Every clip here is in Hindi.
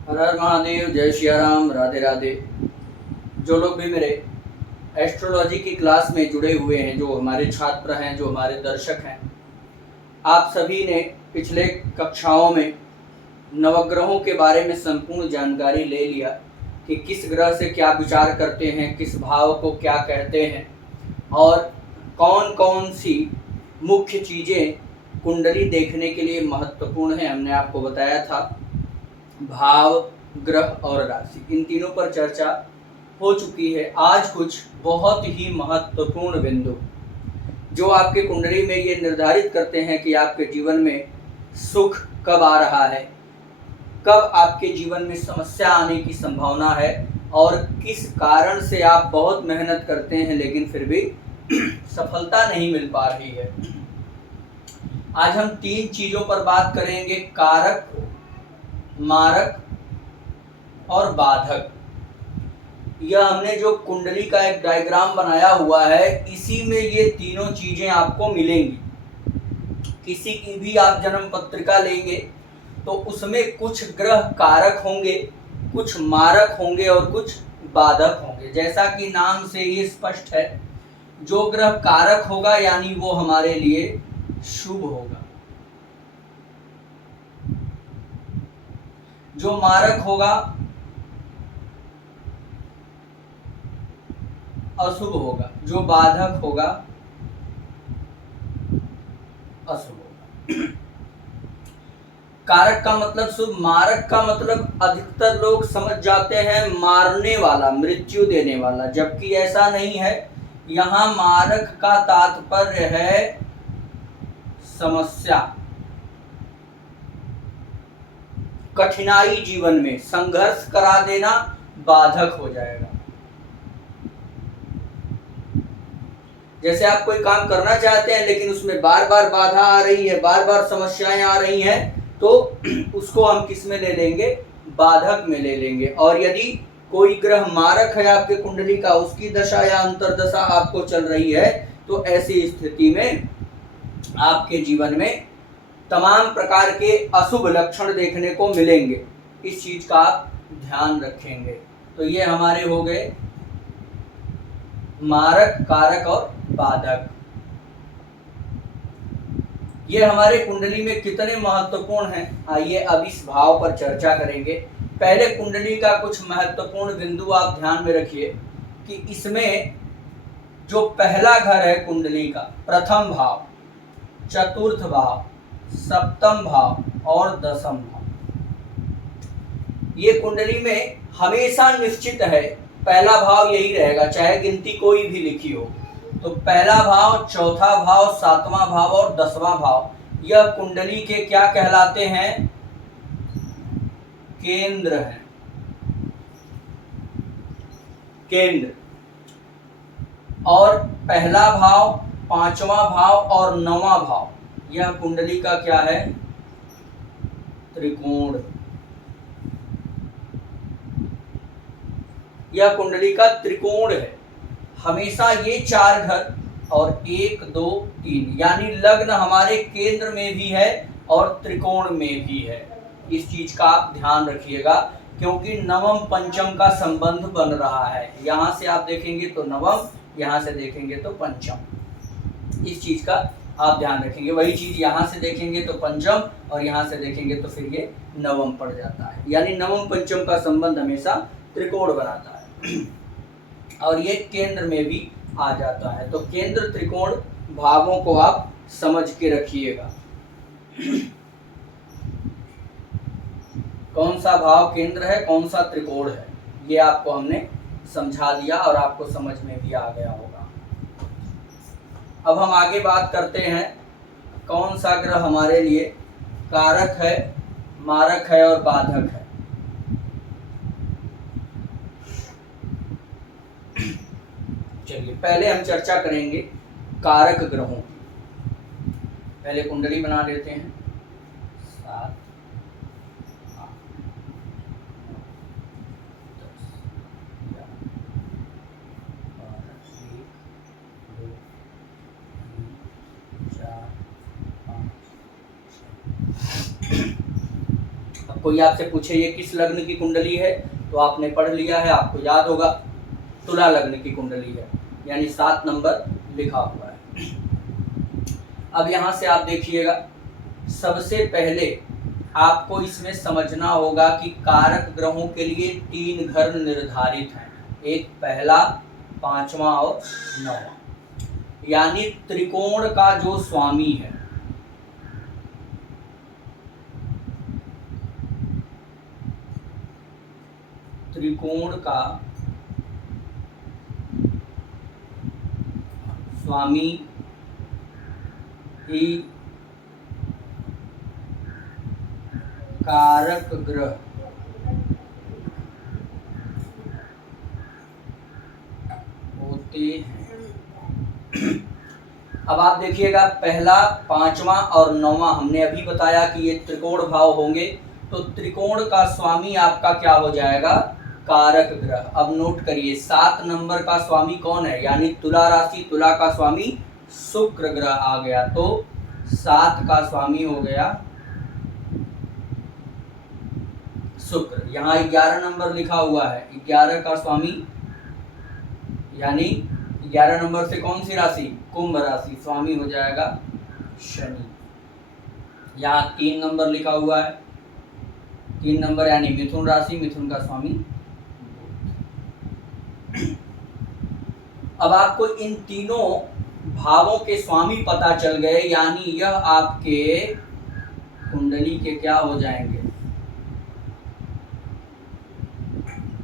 हर हर महादेव, जय श्री राम, राधे राधे। जो लोग भी मेरे एस्ट्रोलॉजी की क्लास में जुड़े हुए हैं, जो हमारे छात्र हैं, जो हमारे दर्शक हैं, आप सभी ने पिछले कक्षाओं में नवग्रहों के बारे में संपूर्ण जानकारी ले लिया कि किस ग्रह से क्या विचार करते हैं, किस भाव को क्या कहते हैं और कौन कौन सी मुख्य चीज़ें कुंडली देखने के लिए महत्वपूर्ण है। हमने आपको बताया था भाव, ग्रह और राशि, इन तीनों पर चर्चा हो चुकी है। आज कुछ बहुत ही महत्वपूर्ण बिंदु जो आपके कुंडली में ये निर्धारित करते हैं कि आपके जीवन में सुख कब आ रहा है, कब आपके जीवन में समस्या आने की संभावना है और किस कारण से आप बहुत मेहनत करते हैं लेकिन फिर भी सफलता नहीं मिल पा रही है। आज हम 3 चीजों पर बात करेंगे, कारक, मारक और बाधक। यह हमने जो कुंडली का एक डायग्राम बनाया हुआ है, इसी में ये तीनों चीजें आपको मिलेंगी। किसी की भी आप जन्म पत्रिका लेंगे तो उसमें कुछ ग्रह कारक होंगे, कुछ मारक होंगे और कुछ बाधक होंगे। जैसा कि नाम से ही स्पष्ट है, जो ग्रह कारक होगा यानी वो हमारे लिए शुभ होगा, जो मारक होगा अशुभ होगा, जो बाधक होगा अशुभ होगा। कारक का मतलब शुभ, मारक का मतलब अधिकतर लोग समझ जाते हैं मारने वाला, मृत्यु देने वाला, जबकि ऐसा नहीं है। यहाँ मारक का तात्पर्य है समस्या, कठिनाई, जीवन में संघर्ष करा देना बाधक हो जाएगा। जैसे आप कोई काम करना चाहते हैं लेकिन उसमें बार बार बाधा आ रही है, बार बार समस्याएं आ रही हैं, तो उसको हम किस में ले लेंगे, बाधक में ले लेंगे। और यदि कोई ग्रह मारक है आपके कुंडली का, उसकी दशा या अंतरदशा आपको चल रही है, तो ऐसी स्थिति में आपके जीवन में तमाम प्रकार के अशुभ लक्षण देखने को मिलेंगे। इस चीज का आप ध्यान रखेंगे। तो ये हमारे हो गए मारक, कारक और बाधक। ये हमारे कुंडली में कितने महत्वपूर्ण हैं, आइए अब इस भाव पर चर्चा करेंगे। पहले कुंडली का कुछ महत्वपूर्ण बिंदु आप ध्यान में रखिए कि इसमें जो पहला घर है कुंडली का, प्रथम भाव, चतुर्थ भाव, सप्तम भाव और दसम भाव, ये कुंडली में हमेशा निश्चित है पहला भाव यही रहेगा, चाहे गिनती कोई भी लिखी हो। तो पहला भाव, चौथा भाव, सातवां भाव और 10वां भाव, यह कुंडली के क्या कहलाते हैं, केंद्र हैं, केंद्र। और पहला भाव, 5वां भाव और 9वां भाव, यह कुंडली का क्या है, त्रिकोण। यह कुंडली का त्रिकोण है। हमेशा ये 4 घर और 1, 2, 3 यानी लग्न हमारे केंद्र में भी है और त्रिकोण में भी है। इस चीज का आप ध्यान रखिएगा, क्योंकि नवम पंचम का संबंध बन रहा है। यहाँ से आप देखेंगे तो नवम, यहाँ से देखेंगे तो पंचम। इस चीज का आप ध्यान रखेंगे। वही चीज यहाँ से देखेंगे तो पंचम और यहाँ से देखेंगे तो फिर ये नवम पड़ जाता है। यानी नवम पंचम का संबंध हमेशा त्रिकोण बनाता है और ये केंद्र में भी आ जाता है। तो केंद्र त्रिकोण भावों को आप समझ के रखिएगा। कौन सा भाव केंद्र है, कौन सा त्रिकोण है, ये आपको हमने समझा दिया और आपको समझ में भी आ गया होगा। अब हम आगे बात करते हैं कौन सा ग्रह हमारे लिए कारक है, मारक है और बाधक है। चलिए पहले हम चर्चा करेंगे कारक ग्रहों की। पहले कुंडली बना लेते हैं। 7, 8, 9, 10, 11, 12, 1, 2, 3, 4, 5, 6। कोई आपसे पूछे ये किस लग्न की कुंडली है, तो आपने पढ़ लिया है, आपको याद होगा तुला लग्न की कुंडली है, यानी 7 नंबर लिखा हुआ है। अब यहाँ से आप देखिएगा, सबसे पहले आपको इसमें समझना होगा कि कारक ग्रहों के लिए 3 घर निर्धारित हैं, एक पहला, 5वां और 9वां, यानी त्रिकोण का जो स्वामी है, त्रिकोण का स्वामी ही कारक ग्रह होते हैं। अब आप देखिएगा, पहला, 5वां और 9वां हमने अभी बताया कि ये त्रिकोण भाव होंगे, तो त्रिकोण का स्वामी आपका क्या हो जाएगा, कारक ग्रह। अब नोट करिए, 7 नंबर का स्वामी कौन है, यानी तुला राशि, तुला का स्वामी शुक्र ग्रह आ गया, तो 7 का स्वामी हो गया शुक्र। यहाँ 11 नंबर लिखा हुआ है, 11 का स्वामी, यानी 11 नंबर से कौन सी राशि, कुंभ राशि, स्वामी हो जाएगा शनि। यहाँ 3 नंबर लिखा हुआ है, 3 नंबर यानी मिथुन राशि, मिथुन का स्वामी। अब आपको इन तीनों भावों के स्वामी पता चल गए, यानी यह आपके कुंडली के क्या हो जाएंगे,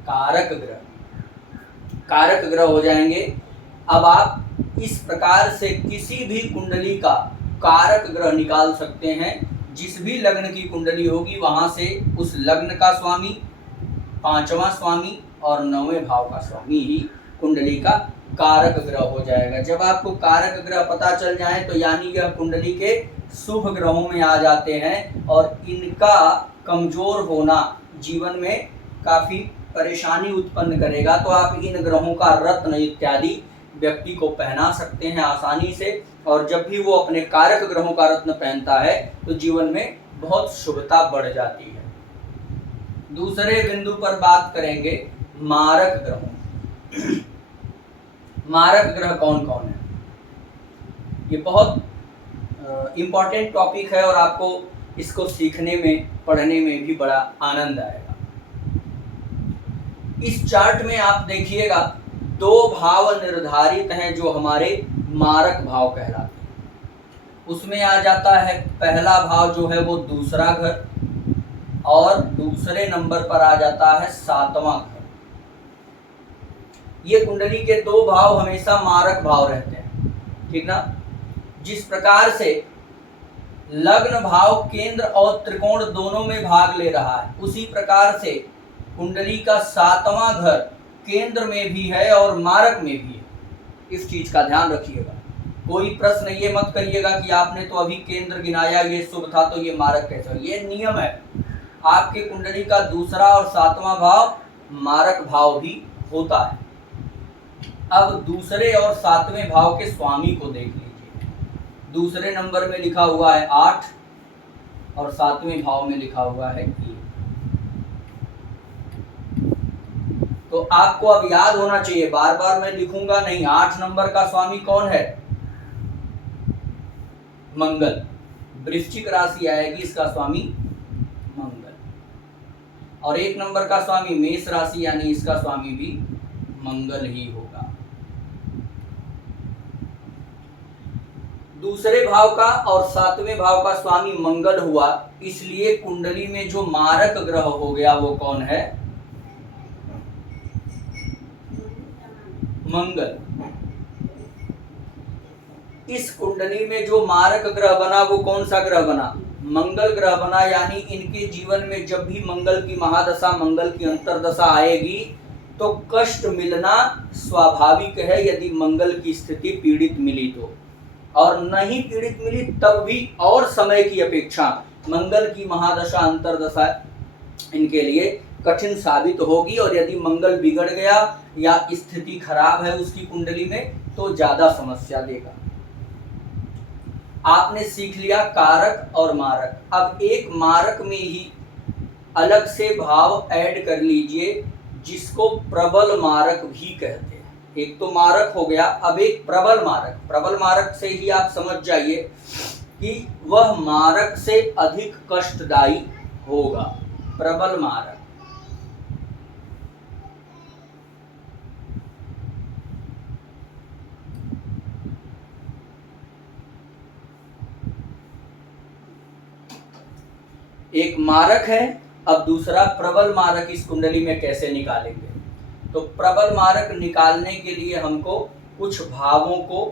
कारक ग्रह, कारक ग्रह हो जाएंगे। अब आप इस प्रकार से किसी भी कुंडली का कारक ग्रह निकाल सकते हैं, जिस भी लग्न की कुंडली होगी वहां से उस लग्न का स्वामी, 5वां स्वामी और 9वें भाव का स्वामी ही कुंडली का कारक ग्रह हो जाएगा। जब आपको कारक ग्रह पता चल जाए तो यानी यह कुंडली के शुभ ग्रहों में आ जाते हैं, और इनका कमजोर होना जीवन में काफी परेशानी उत्पन्न करेगा, तो आप इन ग्रहों का रत्न इत्यादि व्यक्ति को पहना सकते हैं आसानी से, और जब भी वो अपने कारक ग्रहों का रत्न पहनता है तो जीवन में बहुत शुभता बढ़ जाती है। दूसरे बिंदु पर बात करेंगे मारक ग्रहों। मारक ग्रह कौन कौन है, ये बहुत इम्पोर्टेंट टॉपिक है और आपको इसको सीखने में, पढ़ने में भी बड़ा आनंद आएगा। इस चार्ट में आप देखिएगा 2 भाव निर्धारित हैं जो हमारे मारक भाव कहलाते हैं। उसमें आ जाता है पहला भाव जो है वो दूसरा घर, और दूसरे नंबर पर आ जाता है 7वां घर। ये कुंडली के 2 भाव हमेशा मारक भाव रहते हैं, ठीक ना। जिस प्रकार से लग्न भाव केंद्र और त्रिकोण दोनों में भाग ले रहा है, उसी प्रकार से कुंडली का 7वां घर केंद्र में भी है और मारक में भी है। इस चीज का ध्यान रखिएगा। कोई प्रश्न ये मत करिएगा कि आपने तो अभी केंद्र गिनाया, ये शुभ था तो ये मारक कैसे हो। ये नियम है, आपके कुंडली का दूसरा और 7वां भाव मारक भाव भी होता है। अब दूसरे और 7वें भाव के स्वामी को देख लीजिए। दूसरे नंबर में लिखा हुआ है 8 और 7वें भाव में लिखा हुआ है 1। तो आपको अब याद होना चाहिए, बार बार मैं लिखूंगा नहीं। 8 नंबर का स्वामी कौन है, मंगल। वृश्चिक राशि आएगी, इसका स्वामी मंगल। और 1 नंबर का स्वामी मेष राशि, यानी इसका स्वामी भी मंगल ही होगा। दूसरे भाव का और 7वें भाव का स्वामी मंगल हुआ, इसलिए कुंडली में जो मारक ग्रह हो गया वो कौन है, मंगल। इस कुंडली में जो मारक ग्रह बना वो कौन सा ग्रह बना, मंगल ग्रह बना। यानी इनके जीवन में जब भी मंगल की महादशा, मंगल की अंतरदशा आएगी तो कष्ट मिलना स्वाभाविक है, यदि मंगल की स्थिति पीड़ित मिली तो। और नहीं पीड़ित मिली तब भी और समय की अपेक्षा मंगल की महादशा, अंतरदशा इनके लिए कठिन साबित होगी। और यदि मंगल बिगड़ गया या स्थिति खराब है उसकी कुंडली में तो ज्यादा समस्या देगा। आपने सीख लिया कारक और मारक। अब एक मारक में ही अलग से भाव ऐड कर लीजिए जिसको प्रबल मारक भी कहते हैं। एक तो मारक हो गया, अब एक प्रबल मारक। प्रबल मारक से ही आप समझ जाइए कि वह मारक से अधिक कष्टदायी होगा। प्रबल मारक। एक मारक है, अब दूसरा प्रबल मारक इस कुंडली में कैसे निकालेंगे? तो प्रबल मारक निकालने के लिए हमको कुछ भावों को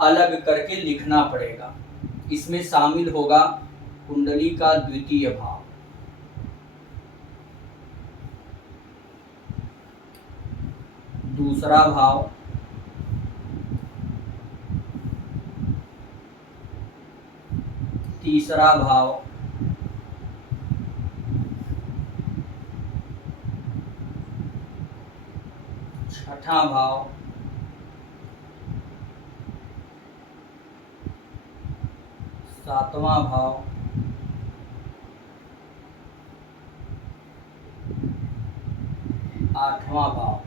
अलग करके लिखना पड़ेगा। इसमें शामिल होगा कुंडली का द्वितीय भाव, दूसरा भाव, तीसरा भाव, छठा भाव, सातवां भाव, आठवां भाव,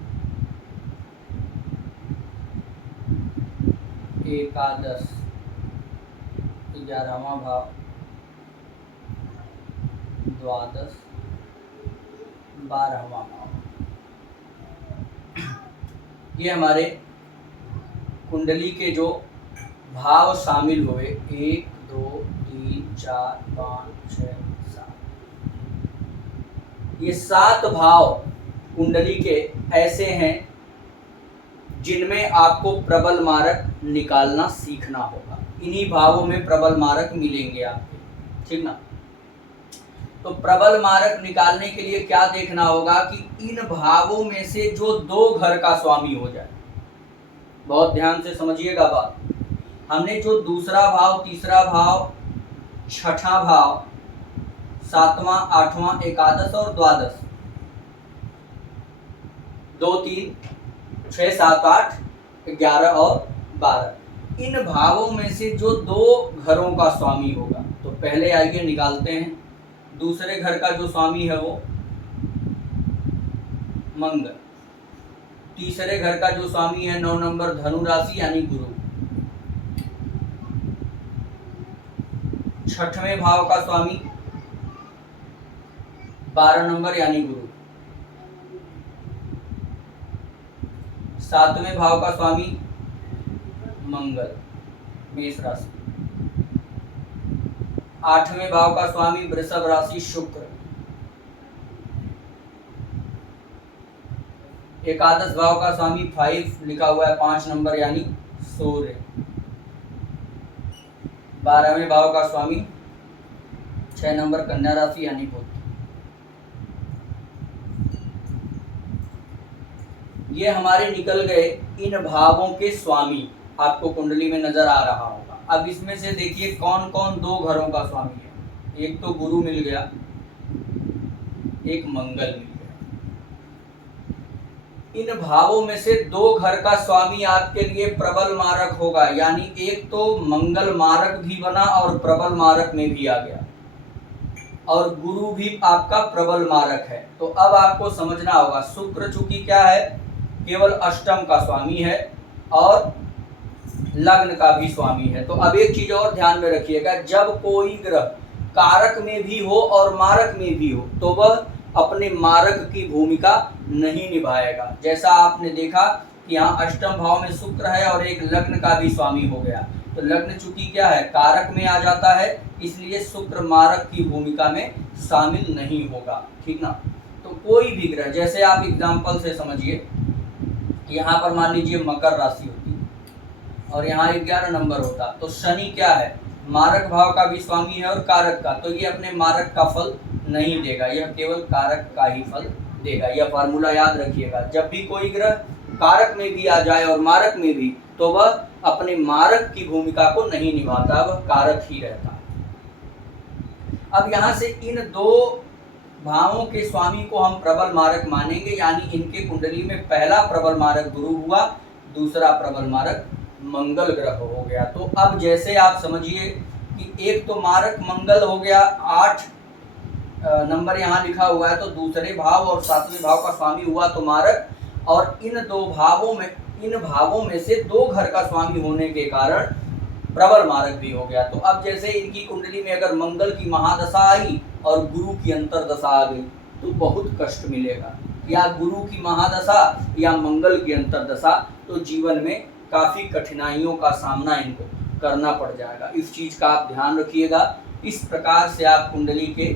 एकादश, 11वां भाव, द्वादश, 12वां भाव। ये हमारे कुंडली के जो भाव शामिल हुए 1 2 3 4 5 6 7, ये 7 भाव कुंडली के ऐसे हैं जिनमें आपको प्रबल मारक निकालना सीखना होगा। इन्हीं भावों में प्रबल मारक मिलेंगे आपके, ठीक ना। तो प्रबल मारक निकालने के लिए क्या देखना होगा कि इन भावों में से जो 2 घर का स्वामी हो जाए। बहुत ध्यान से समझिएगा बात। हमने जो दूसरा भाव, तीसरा भाव, छठा भाव, सातवां, आठवां, एकादश और द्वादश, 2 3 6 7 8 11 और 12, इन भावों में से जो 2 घरों का स्वामी होगा, तो पहले आइए निकालते हैं। दूसरे घर का जो स्वामी है वो मंगल, तीसरे घर का जो स्वामी है 9 नंबर धनु राशि यानी गुरु, छठवें भाव का स्वामी 12 नंबर यानी गुरु, सातवें भाव का स्वामी मंगल, मेष राशि, आठवें भाव का स्वामी वृषभ राशि शुक्र, एकादश भाव का स्वामी 5 लिखा हुआ है 5 नंबर यानी सूर्य, 12वें भाव का स्वामी 6 नंबर कन्या राशि यानी बुध। ये हमारे निकल गए इन भावों के स्वामी, आपको कुंडली में नजर आ रहा होगा। अब इसमें से देखिए कौन कौन 2 घरों का स्वामी है। एक तो गुरु मिल गया, एक मंगल मिल गया। इन भावों में से 2 घर का स्वामी आपके लिए प्रबल मारक होगा, यानी एक तो मंगल मारक भी बना और प्रबल मारक में भी आ गया, और गुरु भी आपका प्रबल मारक है। तो अब आपको समझना होगा, शुक्र चूंकि क्या है, केवल अष्टम का स्वामी है और लग्न का भी स्वामी है। तो अब एक चीज और ध्यान में रखिएगा, जब कोई ग्रह कारक में भी हो और मारक में भी हो तो वह अपने मारक की भूमिका नहीं निभाएगा। जैसा आपने देखा कि यहाँ अष्टम भाव में शुक्र है और एक लग्न का भी स्वामी हो गया, तो लग्न चूंकि क्या है, कारक में आ जाता है, इसलिए शुक्र मारक की भूमिका में शामिल नहीं होगा, ठीक ना। तो कोई भी ग्रह, जैसे आप एग्जाम्पल से समझिए, यहाँ पर मान लीजिए मकर राशि होती और यहाँ 11 नंबर होता, तो शनि क्या है, मारक भाव का भी स्वामी है और कारक का, तो ये अपने मारक का फल नहीं देगा, यह केवल कारक का ही फल देगा। यह फार्मूला याद रखिएगा, जब भी कोई ग्रह कारक में भी आ जाए और मारक में भी, तो वह अपने मारक की भूमिका को नहीं निभाता, वह कारक ही रहता। अब यहाँ से इन 2 भावों के स्वामी को हम प्रबल मारक मानेंगे, यानी इनके कुंडली में पहला प्रबल मारक गुरु हुआ, दूसरा प्रबल मारक मंगल ग्रह हो गया। तो अब जैसे आप समझिए कि एक तो मारक मंगल हो गया 8 नंबर यहाँ लिखा हुआ है, तो दूसरे भाव और सातवें भाव का स्वामी हुआ तो मारक, और इन भावों में से दो घर का स्वामी होने के कारण प्रबल मारक भी हो गया। तो अब जैसे इनकी कुंडली में अगर मंगल की महादशा आई और गुरु की अंतरदशा आ गई तो बहुत कष्ट मिलेगा, या गुरु की महादशा या मंगल की अंतरदशा, तो जीवन में काफी कठिनाइयों का सामना इनको करना पड़ जाएगा। इस चीज का आप ध्यान रखिएगा। इस प्रकार से आप कुंडली के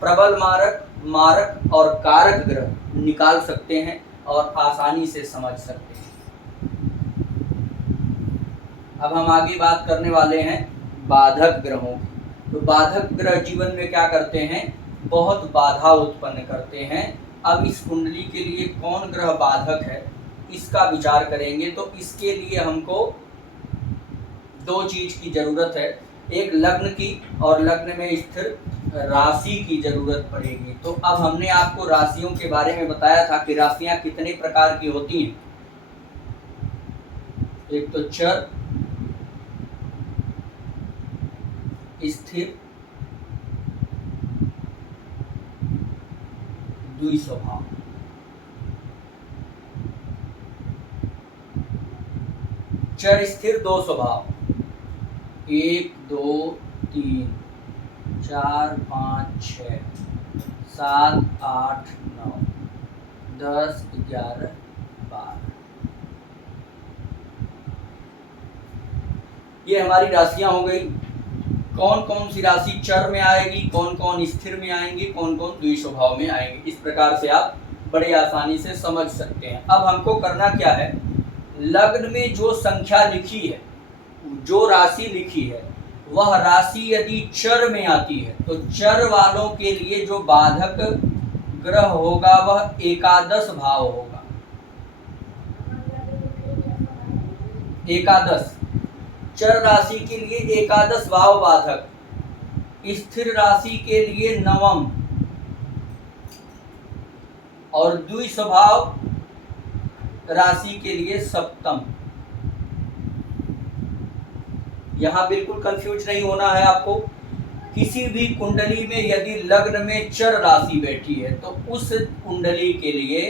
प्रबल मारक, मारक और कारक ग्रह निकाल सकते हैं और आसानी से समझ सकते हैं। अब हम आगे बात करने वाले हैं बाधक ग्रहों की। तो बाधक ग्रह जीवन में क्या करते हैं? बहुत बाधा उत्पन्न करते हैं। अब इस कुंडली के लिए कौन ग्रह बाधक है इसका विचार करेंगे। तो इसके लिए हमको दो चीज की जरूरत है, एक लग्न की और लग्न में स्थिर राशि की जरूरत पड़ेगी। तो अब हमने आपको राशियों के बारे में बताया था कि राशियां कितने प्रकार की होती हैं। एक तो चर, स्थिर, द्विस्वभाव। चर स्थिर दो स्वभाव, 1 2 3 4 5 6 7 8 9 10 11 12, ये हमारी राशियां हो गई। कौन कौन सी राशि चर में आएगी, कौन कौन स्थिर में आएंगी, कौन कौन द्विस्वभाव में आएंगी, इस प्रकार से आप बड़े आसानी से समझ सकते हैं। अब हमको करना क्या है, लग्न में जो संख्या लिखी है, जो राशि लिखी है, वह राशि यदि चर में आती है तो चर वालों के लिए जो बाधक ग्रह होगा वह एकादश भाव होगा। एकादश, चर राशि के लिए एकादश भाव बाधक, स्थिर राशि के लिए नवम, और द्विस्वभाव राशि के लिए सप्तम। यहां बिल्कुल कंफ्यूज नहीं होना है आपको। किसी भी कुंडली में यदि लग्न में चर राशि बैठी है तो उस कुंडली के लिए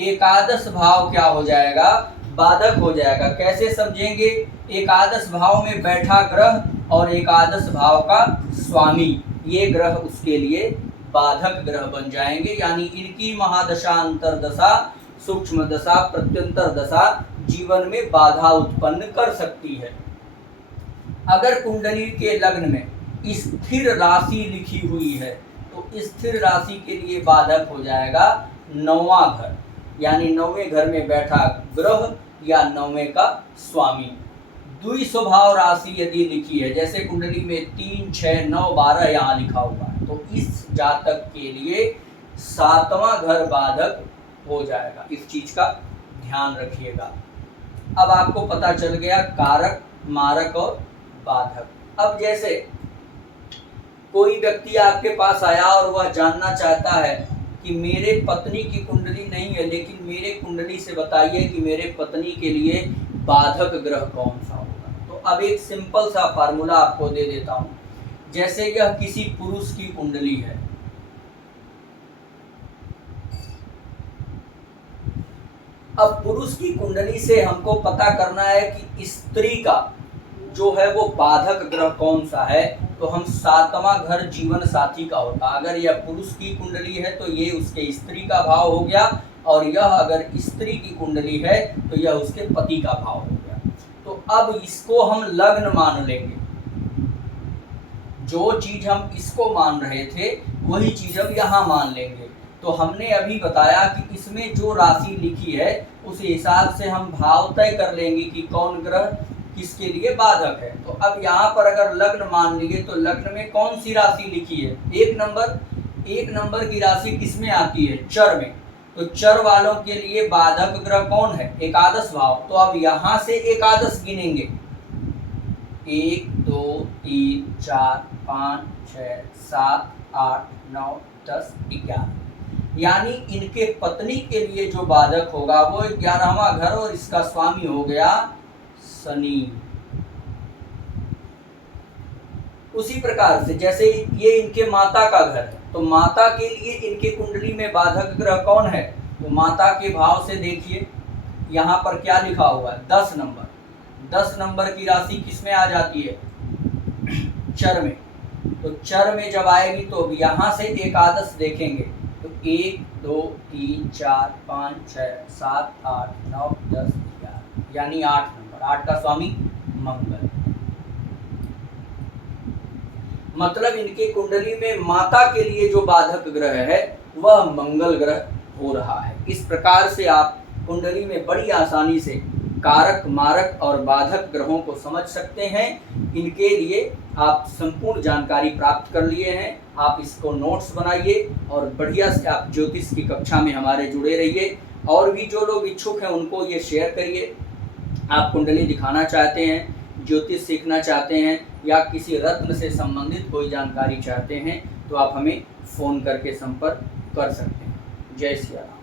एकादश भाव क्या हो जाएगा, बाधक हो जाएगा। कैसे समझेंगे, एकादश भाव में बैठा ग्रह और एकादश भाव का स्वामी, ये ग्रह उसके लिए बाधक ग्रह बन जाएंगे। यानी इनकी महादशा, अंतरदशा, सूक्ष्म दशा, प्रत्यंतर दशा जीवन में बाधा उत्पन्न कर सकती है। अगर कुंडली के लग्न में स्थिर राशि लिखी हुई है तो स्थिर राशि के लिए बाधक हो जाएगा नौवां घर, यानी नौवें घर में बैठा ग्रह या नौवें का स्वामी। द्विस्वभाव राशि यदि लिखी है, जैसे कुंडली में 3 6 9 12 यहाँ लिखा हुआ है, तो इस जातक के लिए सातवां घर बाधक हो जाएगा। इस चीज का ध्यान रखिएगा। अब आपको पता चल गया कारक, मारक और बाधक। अब जैसे कोई व्यक्ति आपके पास आया और वह जानना चाहता है कि मेरे पत्नी की कुंडली नहीं है, लेकिन मेरे कुंडली से बताइए कि मेरे पत्नी के लिए बाधक ग्रह कौन सा होगा। तो अब एक सिंपल सा फार्मूला आपको दे देता हूं। जैसे यह किसी पुरुष की कुंडली है, अब पुरुष की कुंडली से हमको पता करना है कि स्त्री का जो है वो बाधक ग्रह कौन सा है। तो हम सातवां घर जीवन साथी का होगा। अगर यह पुरुष की कुंडली है तो ये उसके स्त्री का भाव हो गया, और यह अगर स्त्री की कुंडली है तो यह उसके पति का भाव हो गया। तो अब इसको हम लग्न मान लेंगे। जो चीज हम इसको मान रहे थे वही चीज हम यहाँ मान लेंगे। तो हमने अभी बताया कि इसमें जो राशि लिखी है उस हिसाब से हम भाव तय कर लेंगे कि कौन ग्रह किसके लिए बाधक है। तो अब यहाँ पर अगर लग्न मान लिए तो लग्न में कौन सी राशि लिखी है, एक नंबर की राशि किसमें आती है, चर में। तो चर वालों के लिए बाधक ग्रह कौन है, एकादश भाव। तो अब यहाँ से एकादश गिनेंगे, 1 2 3 4 5 6 7 8 9 10 11, यानी इनके पत्नी के लिए जो बाधक होगा वो 11वां घर, और इसका स्वामी हो गया शनि। उसी प्रकार से जैसे ये इनके माता का घर है, तो माता के लिए इनके कुंडली में बाधक ग्रह कौन है? तो माता के भाव से देखिए यहाँ पर क्या लिखा हुआ है, 10 नंबर। 10 नंबर की राशि किस में आ जाती है? चर में। तो चर में जब आएगी तो यहाँ से एकादश देखेंगे तो 1 2 3 4 5 6 7 8 9 10 11 यानी 8 नंबर। 8 का स्वामी मंगल। मतलब इनके कुंडली में माता के लिए जो बाधक ग्रह है वह मंगल ग्रह हो रहा है। इस प्रकार से आप कुंडली में बड़ी आसानी से कारक, मारक और बाधक ग्रहों को समझ सकते हैं। इनके लिए आप संपूर्ण जानकारी प्राप्त कर लिए हैं। आप इसको नोट्स बनाइए और बढ़िया से आप ज्योतिष की कक्षा में हमारे जुड़े रहिए। और भी जो लोग इच्छुक हैं उनको ये शेयर करिए। आप कुंडली दिखाना चाहते हैं, ज्योतिष सीखना चाहते हैं या किसी रत्न से संबंधित कोई जानकारी चाहते हैं तो आप हमें फ़ोन करके संपर्क कर सकते हैं। जय श्री राम।